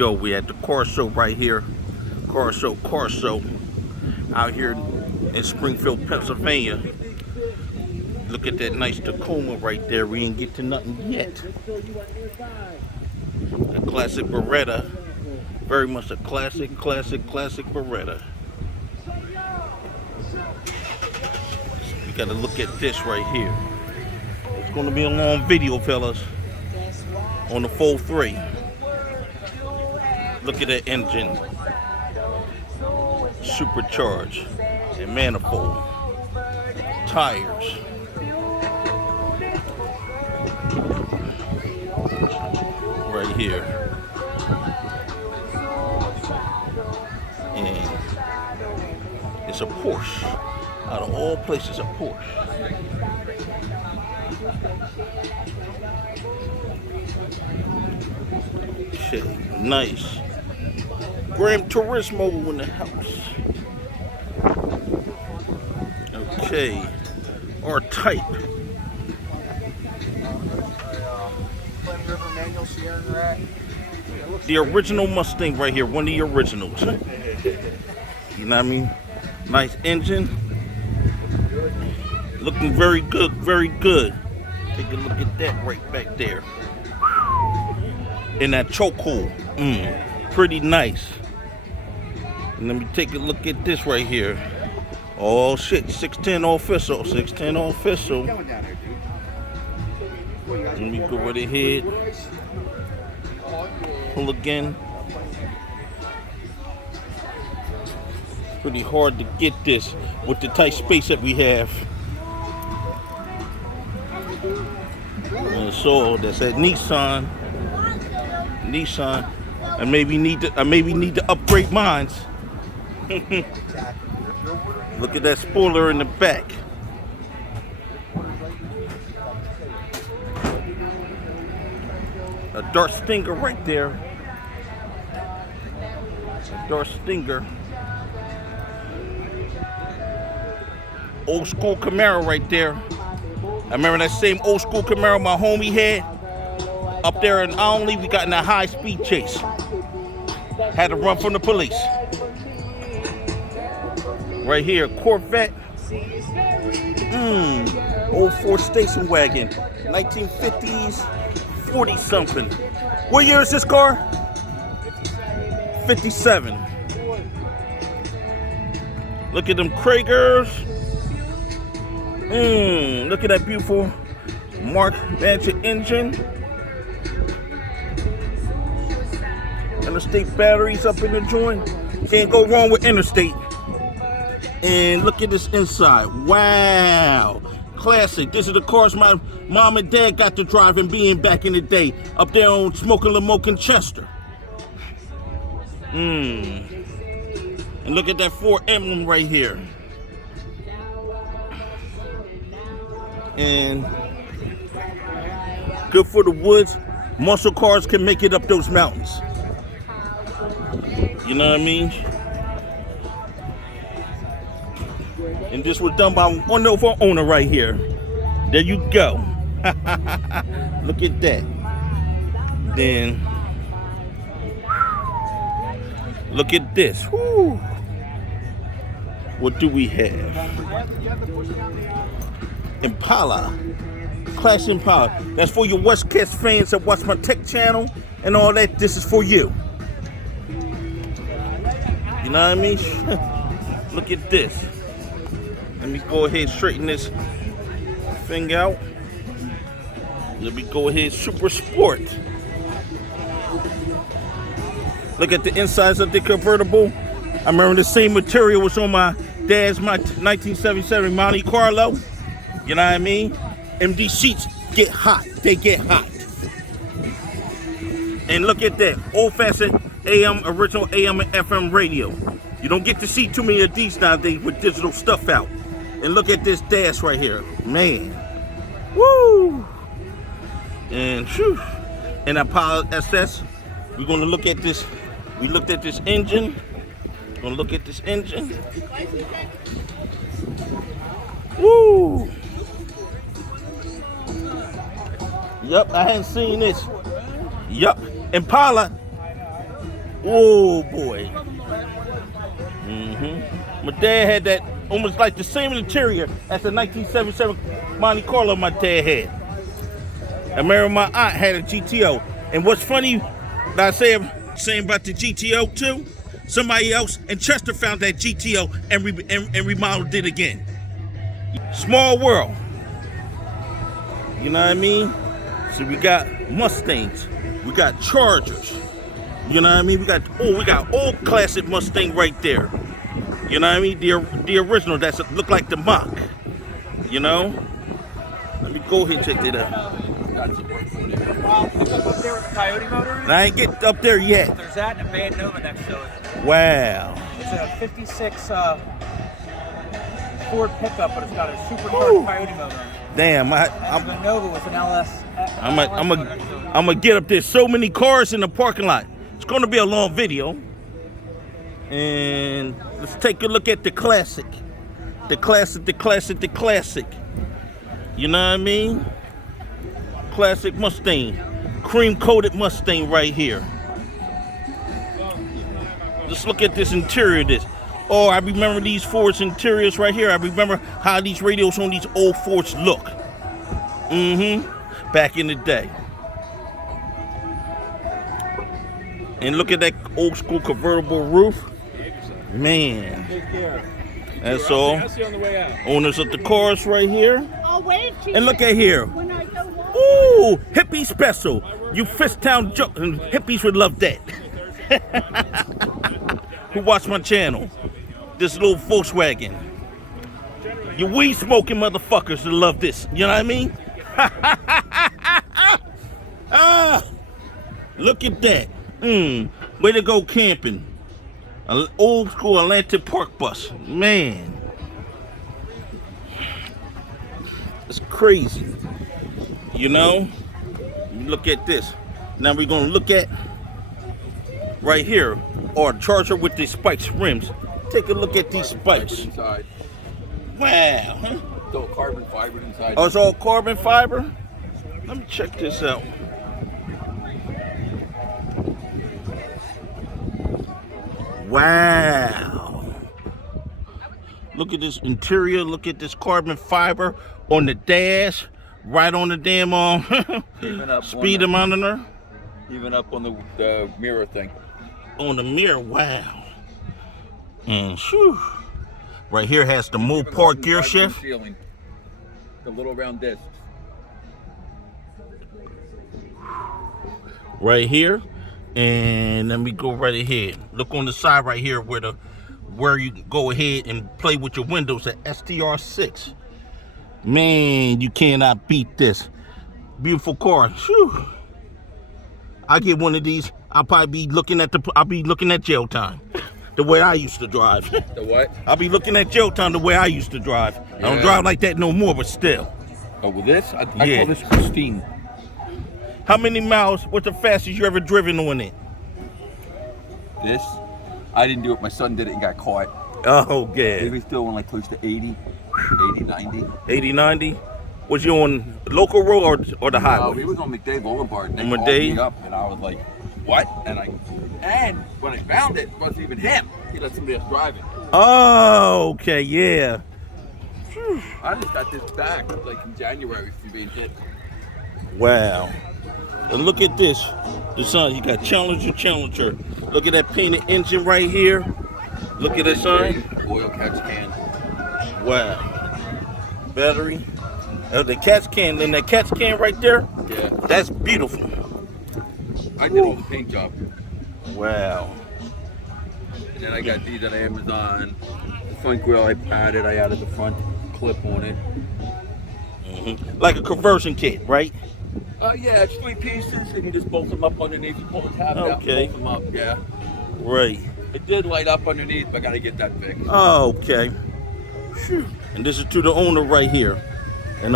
go. We at the car show right here. Car show out here in Springfield, Pennsylvania. Look at that nice Tacoma right there. We ain't get to nothing yet. A classic Beretta. Very much a classic Beretta. We gotta look at this right here. It's gonna be a long video, fellas. On the 4.3. Look at that engine. Supercharged and manifold. Tires. Right here. And it's a Porsche. Out of all places, a Porsche. Okay, nice. Gran Turismo in the house. Okay, R-Type. The original Mustang right here, one of the originals. You know what I mean? Nice engine. Looking very good, very good. Take a look at that right back there. And that chokehold. Pretty nice. And let me take a look at this right here. Oh shit, 610 official, 610 official. Let me go right ahead. Pull again. Pretty hard to get this with the tight space that we have. And so that's that Nissan. I maybe need to upgrade mines. Look at that spoiler in the back. A Dark Stinger right there. A Dark Stinger. Old school Camaro right there. I remember that same old school Camaro my homie had up there in Only. We got in a high speed chase. Had to run from the police. Right here, Corvette. Old Ford station wagon. 1950s, 40 something. What year is this car? 57. Look at them Kragers. Look at that beautiful Mark Mansion engine. Interstate batteries up in the joint. Can't go wrong with Interstate. And look at this inside. Wow. Classic. This is the cars my mom and dad got to drive and being back in the day. Up there on Smoking Lamoke and Chester. And look at that Ford emblem right here. And good for the woods. Muscle cars can make it up those mountains. You know what I mean? And this was done by one of our owner right here. There you go. Look at that. Then look at this. Woo. What do we have? Impala. Class Impala. That's for your West Coast fans that watch my tech channel and all that. This is for you. You know what I mean? Look at this. Let me go ahead and straighten this thing out. Let me go ahead, Super Sport. Look at the insides of the convertible. I remember the same material was on my dad's 1977 Monte Carlo. You know what I mean? MD seats get hot. They get hot. And look at that. Old-fashioned AM, original AM and FM radio. You don't get to see too many of these nowadays with digital stuff out. And look at this dash right here. Man. Woo! And whew. And Apollo SS. We're going to look at this. We looked at this engine. We're going to look at this engine. Woo! Yup, I hadn't seen this. Yup. Impala. Oh boy. My dad had that almost like the same interior as the 1977 Monte Carlo my dad had. I remember my aunt had a GTO. And what's funny that I say saying about the GTO too, somebody else in Chester found that GTO and remodeled it again. Small world. You know what I mean? So we got Mustangs, we got Chargers. You know what I mean? We got old classic Mustang right there. You know what I mean? The original that's look like the Mach. You know? Let me go ahead and check that out. Up there with the Coyote motor? I ain't get up there yet. There's that and a Van Nova next to it. Wow. It's a 56 Ford pickup, but it's got a supercharged Coyote motor. Damn, The Nova with an LS. I'm gonna get up there. So many cars in the parking lot. It's gonna be a long video. And let's take a look at the classic. The classic. You know what I mean? Classic Mustang. Cream-coated Mustang right here. Let's look at this interior of this. Oh, I remember these Fords interiors right here. I remember how these radios on these old Fords look. Back in the day. And look at that old school convertible roof. Man. That's all. Owners of the cars right here. And look at here. Ooh, hippie special. You Fisttown hippies would love that. Who watch my channel? This little Volkswagen. You weed smoking motherfuckers will love this. You know what I mean? Look at that. Way to go camping. An old school Atlantic Park bus. Man. It's crazy. You know? Look at this. Now we're going to look at right here. Or Charger with the spikes rims. Take a look at these spikes. Inside. Wow. Huh? It's all carbon fiber inside. Oh, it's all carbon fiber? Let me check this out. Wow. Look at this interior. Look at this carbon fiber on the dash. Right on the damn speed monitor. Even up on the mirror thing. On the mirror, wow. And shoo. Right here has the Mopar gear shift. Ceiling. The little round discs. Right here. And let me go right ahead. Look on the side right here where you go ahead and play with your windows at STR6. Man, you cannot beat this. Beautiful car. Whew. I get one of these, I'll be looking at jail time. The way I used to drive. The what? I'll be looking at jail time the way I used to drive. Yeah. I don't drive like that no more, but still. Oh, well this? I call this pristine. How many miles, what's the fastest you ever driven on it? This? I didn't do it, my son did it and got caught. Oh, good. He was doing like close to 80, 90. 80, 90? Was you on local road or the highway? No, he was on McDade Boulevard and they called McDade? me up and I was like, what? And when I found it, it wasn't even him. He let somebody else drive it. Oh, okay, yeah. I just got this back like in January from being hit. Wow. And look at this. The sun, you got Challenger. Look at that painted engine right here. Look at this sign. Oil catch can. Wow. Battery. The catch can, and that catch can right there. Yeah. That's beautiful. I did all the paint job. Wow. And then I got these on Amazon. The front grill I padded. I added the front clip on it. Like a conversion kit, right? Yeah, it's 3 pieces. You can just bolt them up underneath. You pull the tab out and bolt them up. Yeah. Right. It did light up underneath, but I got to get that fixed. Oh, okay. And this is to the owner right here. And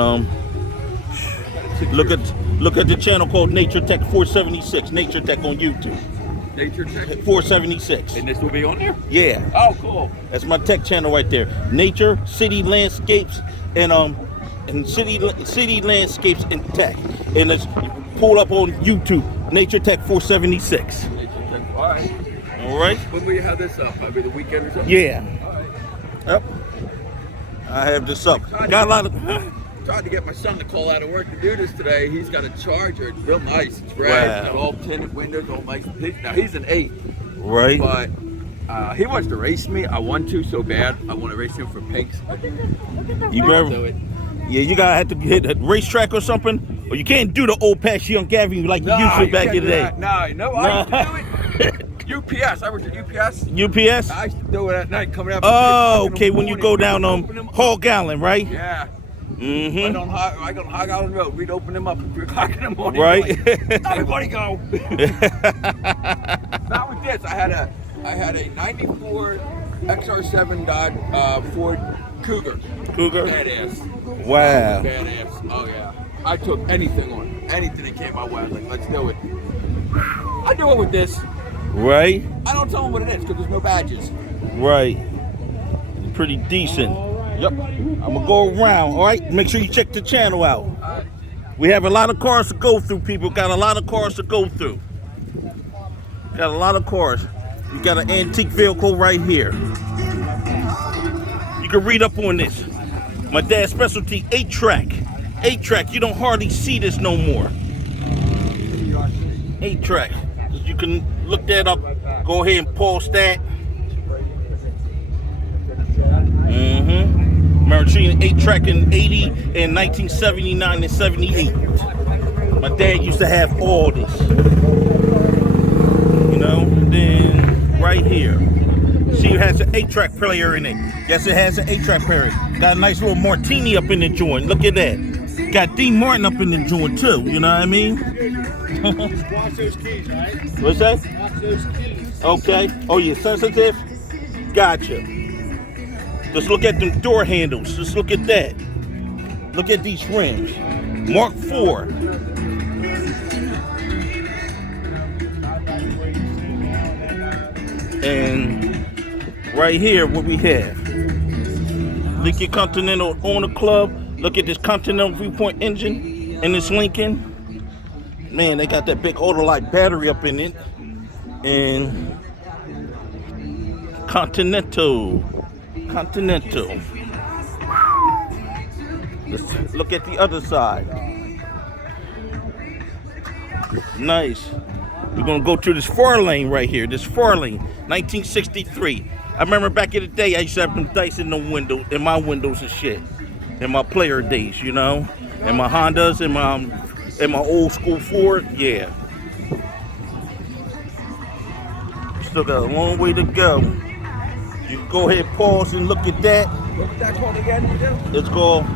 look at the channel called Nature Tech 476. Nature Tech on YouTube. Nature Tech 476. And this will be on there? Yeah. Oh, cool. That's my tech channel right there. Nature, city landscapes, and city landscapes and tech. And it's pulled up on YouTube. Nature Tech 476. Nature Tech. All right. All right. When will you have this up? Maybe the weekend or something? Yeah. All right. Yep. I have this up. Got a lot of. Tried to get my son to call out of work to do this today. He's got a Charger. It's real nice. It's red. Wow. It's got all tinted windows, all nice. Now he's an 8. Right. But he wants to race me. I want to so bad. I want to race him for pinks. You better. Yeah, you gotta have to hit a racetrack or something, or you can't do the old past young Gavin like you used to back in the day. No, I used to do it. UPS. I worked at UPS. UPS. I used to do it at night coming out. Oh, okay. When you go down Hog Island, right? Yeah. Mm-hmm. I go on Hog Island Road. We'd open them up at 3 o'clock in the morning. Right. Like, everybody go. Not with this. I had a '94 XR7 Dodge Ford Cougar. Badass. Wow. Badass. Oh yeah. I took anything on. Anything that came my way. I was like, let's do it. I do it with this. Right. I don't tell them what it is because there's no badges. Right. Pretty decent. Yep. I'm gonna go around. All right. Make sure you check the channel out. We have a lot of cars to go through. People got a lot of cars to go through. Got a lot of cars. You got an antique vehicle right here. You can read up on this. My dad's specialty, 8-track. 8-track. You don't hardly see this no more. 8-track. You can look that up. Go ahead and pause that. Remember seeing 8-track in 80 and 1979 and 78. My dad used to have all this. You know, and then right here. See, it has an 8-track player in it. Yes, it has an 8-track player. Got a nice little martini up in the joint. Look at that. Got D. Martin up in the joint too. You know what I mean? Just watch those keys, right? What's that? Watch those keys. Okay. Oh, you're sensitive? Gotcha. Just look at them door handles. Just look at that. Look at these rims. Mark IV. And right here, what we have. Lincoln Continental Owner Club. Look at this Continental Viewpoint engine in this Lincoln. Man, they got that big Autolite battery up in it. And Continental. Let's look at the other side. Nice. We're gonna go to this 4-lane right here. This 4-lane, 1963. I remember back in the day, I used to have them dice in the window, in my windows and shit, in my player days, you know, and my Hondas, and my old school Ford. Yeah. Still got a long way to go. You can go ahead, pause, and look at that. What's that called again? It's called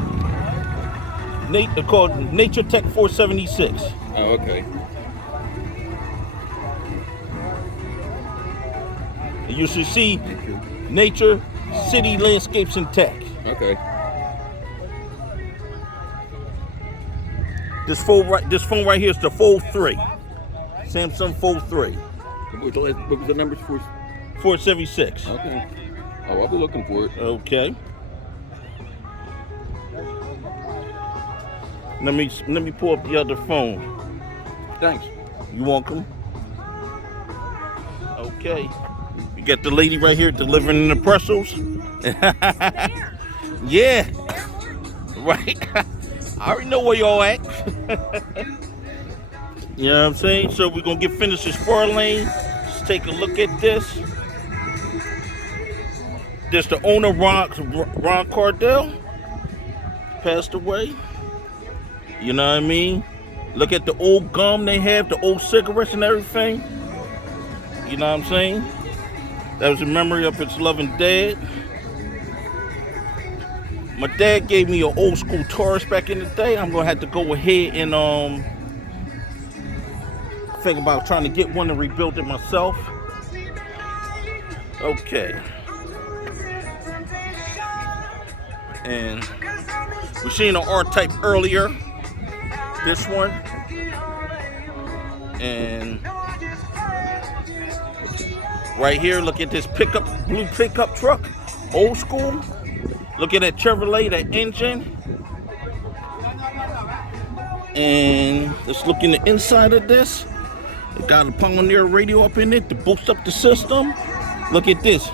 Nature Tech 476. Oh, okay. You should see Nature, City, Landscapes, and Tech. Okay. This phone right here is the Fold 3. Samsung Fold 3. What was the numbers for? 476. Okay. Oh, I'll be looking for it. Okay. Let me pull up the other phone. Thanks. You welcome. Okay. You got the lady right here delivering the parcels. Yeah. Right. I already know where y'all at. You know what I'm saying? So we're gonna get finished this 4-lane. Let's take a look at this. This the owner, Ron Cardell, passed away. You know what I mean? Look at the old gum they have, the old cigarettes and everything. You know what I'm saying? That was in memory of his loving dad. My dad gave me an old school Taurus back in the day. I'm gonna have to go ahead and think about trying to get one and rebuild it myself. Okay. And we seen an R-Type earlier. This one. And right here, look at this blue pickup truck. Old school. Look at that Chevrolet, that engine. And let's look in the inside of this. It got a Pioneer radio up in it to boost up the system. Look at this.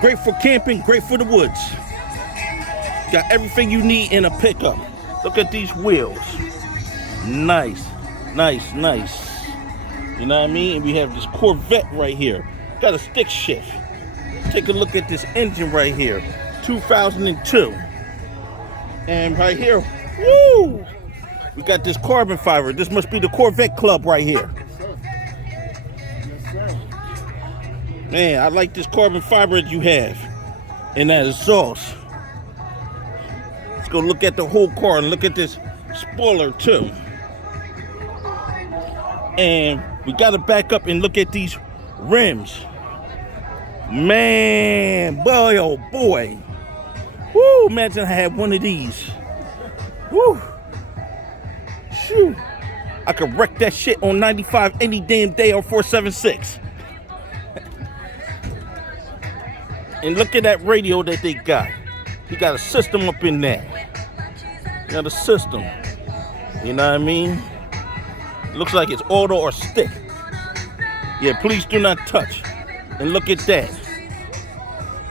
Great for camping, great for the woods. Got everything you need in a pickup. Look at these wheels. Nice, nice, nice. You know what I mean? And we have this Corvette right here. Got a stick shift. Take a look at this engine right here. 2002. And right here, woo! We got this carbon fiber. This must be the Corvette Club right here. Man, I like this carbon fiber that you have. And that exhaust. Let's go look at the whole car and look at this spoiler too. And we gotta back up and look at these rims. Man, boy, oh boy. Woo, imagine I had one of these. Woo. Shoo. I could wreck that shit on 95 any damn day on 476. And look at that radio that they got. He got a system up in there. Got a system. You know what I mean? Looks like it's auto or stick. Yeah, please do not touch. And look at that.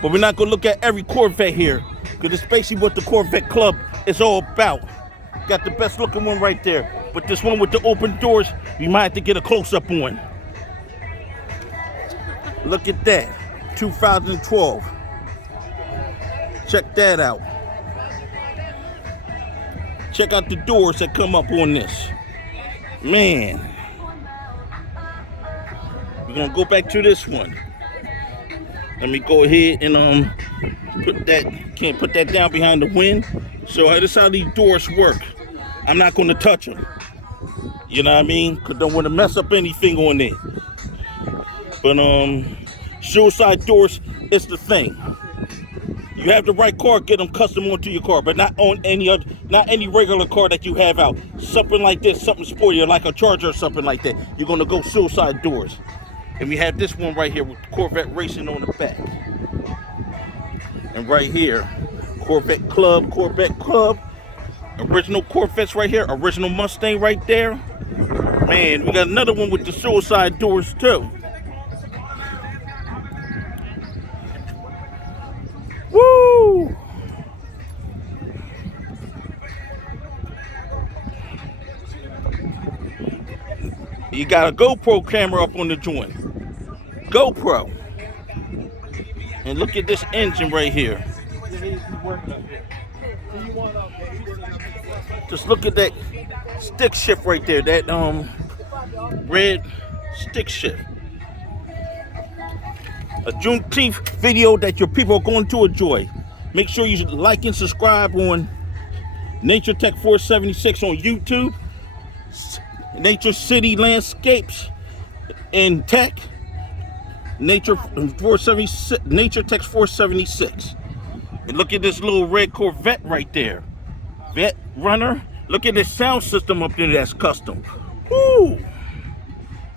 But we're not gonna look at every Corvette here, because it's basically what the Corvette Club is all about. Got the best looking one right there. But this one with the open doors, we might have to get a close up on. Look at that. 2012. Check that out. Check out the doors that come up on this. Man. We're gonna go back to this one. Let me go ahead and put that, can't put that down behind the wind. So this is how these doors work. I'm not gonna touch them. You know what I mean? Cause don't wanna mess up anything on there. But suicide doors is the thing. You have the right car, get them custom onto your car, but not on any other, not any regular car that you have out. Something like this, something sportier, like a Charger or something like that. You're gonna go suicide doors. And we have this one right here with Corvette Racing on the back. And right here, Corvette Club. Original Corvettes right here, original Mustang right there. Man, we got another one with the suicide doors too. Woo! You got a GoPro camera up on the joint. GoPro. And look at this engine right here. Just look at that stick shift right there. That red stick shift. A Juneteenth video that your people are going to enjoy. Make sure you like and subscribe on Nature Tech 476 on YouTube. Nature City Landscapes and Tech. Nature 476. Nature Tech 476. And look at this little red Corvette right there. Vet Runner. Look at this sound system up there that's custom. Woo!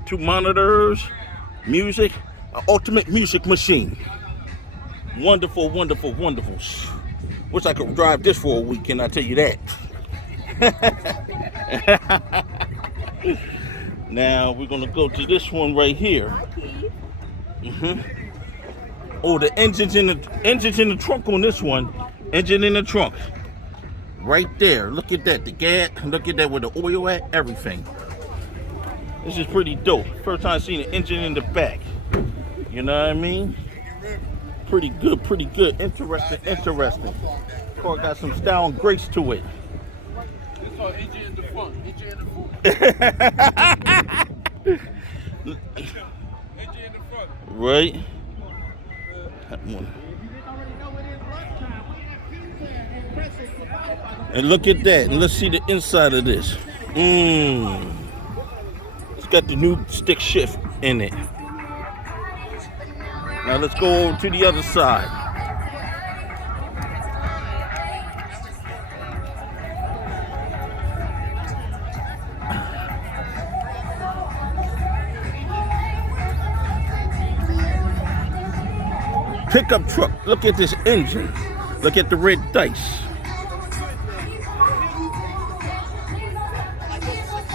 2 monitors, music. An ultimate music machine. Wonderful, wonderful, wonderful. Wish I could drive this for a week, can I tell you that? Now we're gonna go to this one right here. Oh, the engine's in the trunk on this one. Engine in the trunk. Right there. Look at that. The gas. Look at that with the oil at. Everything. This is pretty dope. First time I've seen an engine in the back. You know what I mean? Pretty good, pretty good. Interesting, interesting. Car got some style and grace to it. It's called engine in the front. Engine in the front. Engine in the front. Right? That one. And look at that. And let's see the inside of this. It's got the new stick shift in it. Now let's go over to the other side. Pickup truck. Look at this engine. Look at the red dice.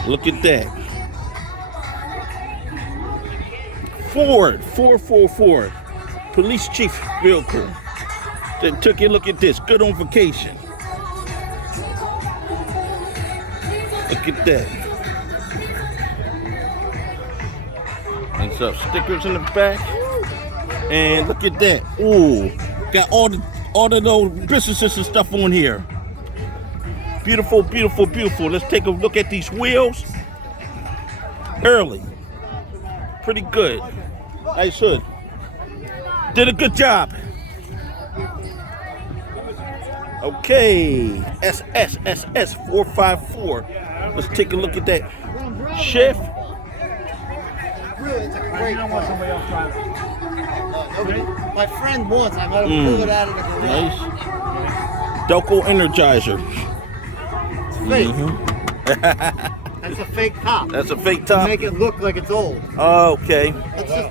Look at that. Ford 444 police chief vehicle. Then took a look at this. Good on vacation. Look at that. And some stickers in the back. And look at that. Ooh, got all of those businesses and stuff on here. Beautiful, beautiful, beautiful. Let's take a look at these wheels. Early. Pretty good. Nice hood. Did a good job. Okay. SSSS 454. Let's take a look at that shift. Really, it's a great car. My friend once, I let him pull it out of the garage. Nice. Delco Energizer. Fake. That's a fake top. That's a fake top. To make it look like it's old. Okay.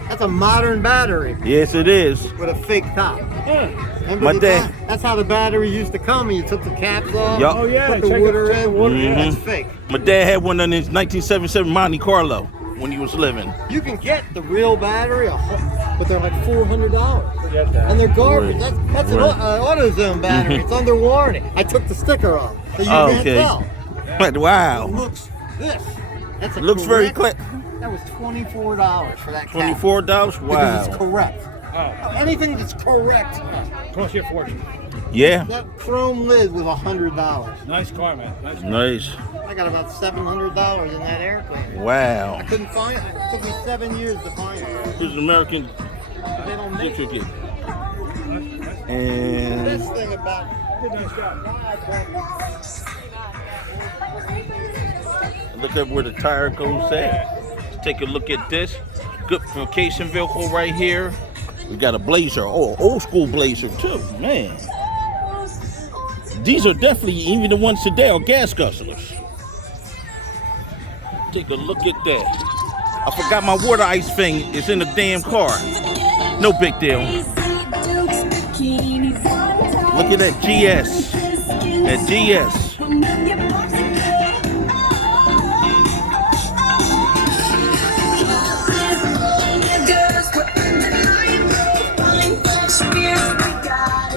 That's a modern battery Yes, it is. with a fake top. Remember My dad. That's how the batteries used to come. You took the caps off. Yup. Oh yeah. Put the water in. That's fake. My dad had one in his 1977 Monte Carlo when he was living. You can get the real battery, but they're like $400. And they're garbage. Right. That's an AutoZone battery. It's under warranty. I took the sticker off, so you can't tell. Wow. It looks this. That's a Looks very correct- clear. That was $24 for that cap. $24? Because Wow. it's correct. Anything that's correct. Cost you a fortune. Yeah. That chrome lid was $100. Nice car, man. Nice car. Nice. I got about $700 in that airplane. Wow. I couldn't find it. It took me 7 years to find it. Here's an American They don't make it. certificate. And This thing about look at where the tire goes at. Let's take a look at this. Good vacation vehicle right here. We got a Blazer. Oh, old school Blazer too, man. These are definitely, even the ones today, are gas guzzlers. Take a look at that. I forgot my water ice thing. It's in the damn car. No big deal. Look at that GS. That GS.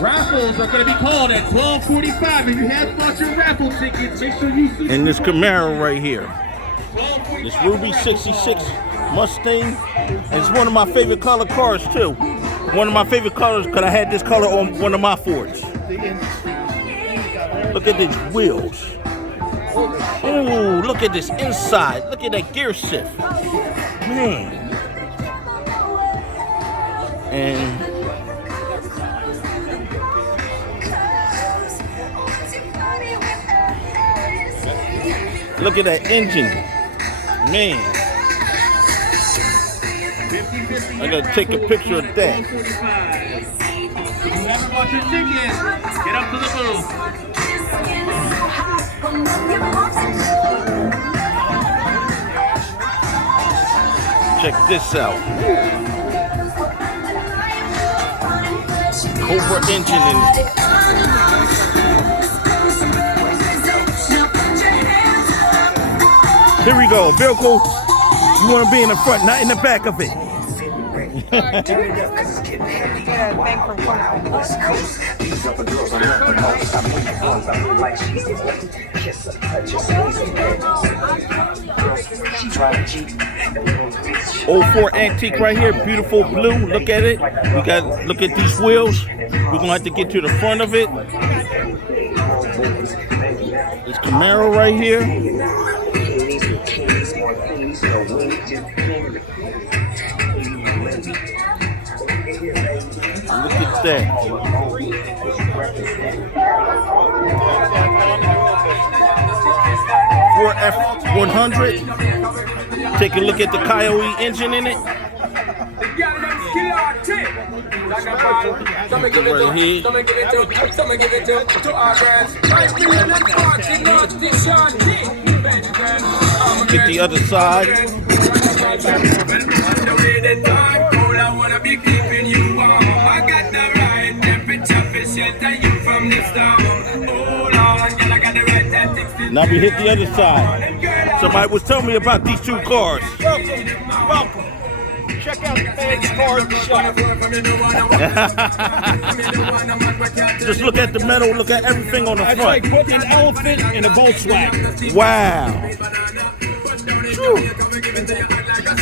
Raffles are going to be called at 12:45. If you have bought your raffle tickets, make sure you see. And this Camaro right here. This Ruby 66 Mustang. It's one of my favorite color cars too. One of my favorite colors because I had this color on one of my Fords. Look at these wheels. Ooh, look at this inside. Look at that gear shift. Man. And look at that engine. Man. I gotta take a picture of that. If you haven't bought your tickets, get up to the booth. Check this out. COBRA engine in it. Here we go, vehicle. You want to be in the front, not in the back of it. Old Ford antique right here, beautiful blue. Look at it. We got look at these wheels. We're gonna have to get to the front of it. This Camaro right here. Look at that. Ford F100. Take a look at the Coyote engine in it. Get the other side. Now we hit the other side. Somebody was telling me about these two cars. Welcome. check out the man's car at the shop. Just look at the metal, look at everything on the That's front. like putting an elephant in a Volkswagen. Wow. Whew.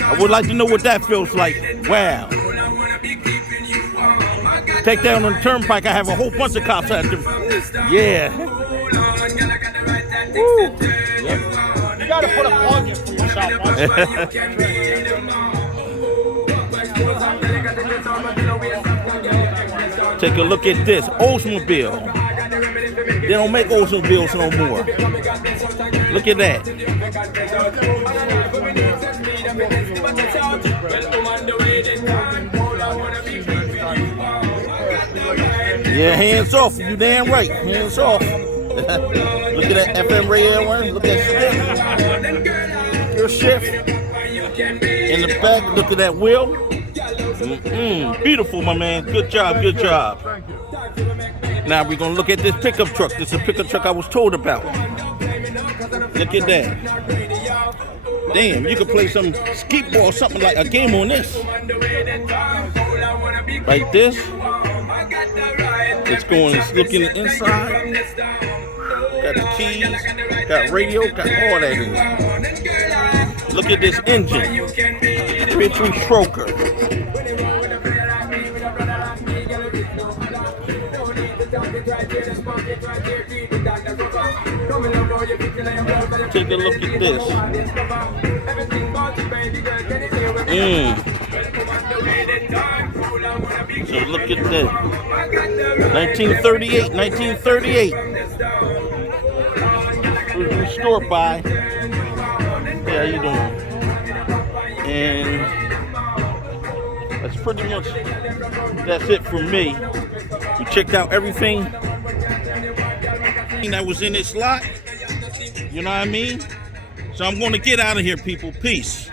I would like to know what that feels like. Wow. Take down on the turnpike, I have a whole bunch of cops out there. Yeah. Woo. You gotta put a plug in for yourself. Take a look at this Oldsmobile. They don't make Oldsmobiles no more. Look at that. Yeah, hands off. You damn right. Hands off. Look at that FM radio one. Look at that shift. Your shift. In the back, look at that wheel. Beautiful, my man. Good job, good job. Now we're gonna look at this pickup truck. This is a pickup truck I was told about. Look at that. Damn, you could play some skeet ball, something like a game on this. Like this. It's going, it's looking inside. Got the keys, got radio, got all that in it. Look at this engine. 3 stroker. Take a look at this. So look at this. 1938, 1938. It was restored by. Hey, how you doing? And that's pretty much, that's it for me. We checked out everything that was in this lot. You know what I mean? So I'm going to get out of here, people. Peace.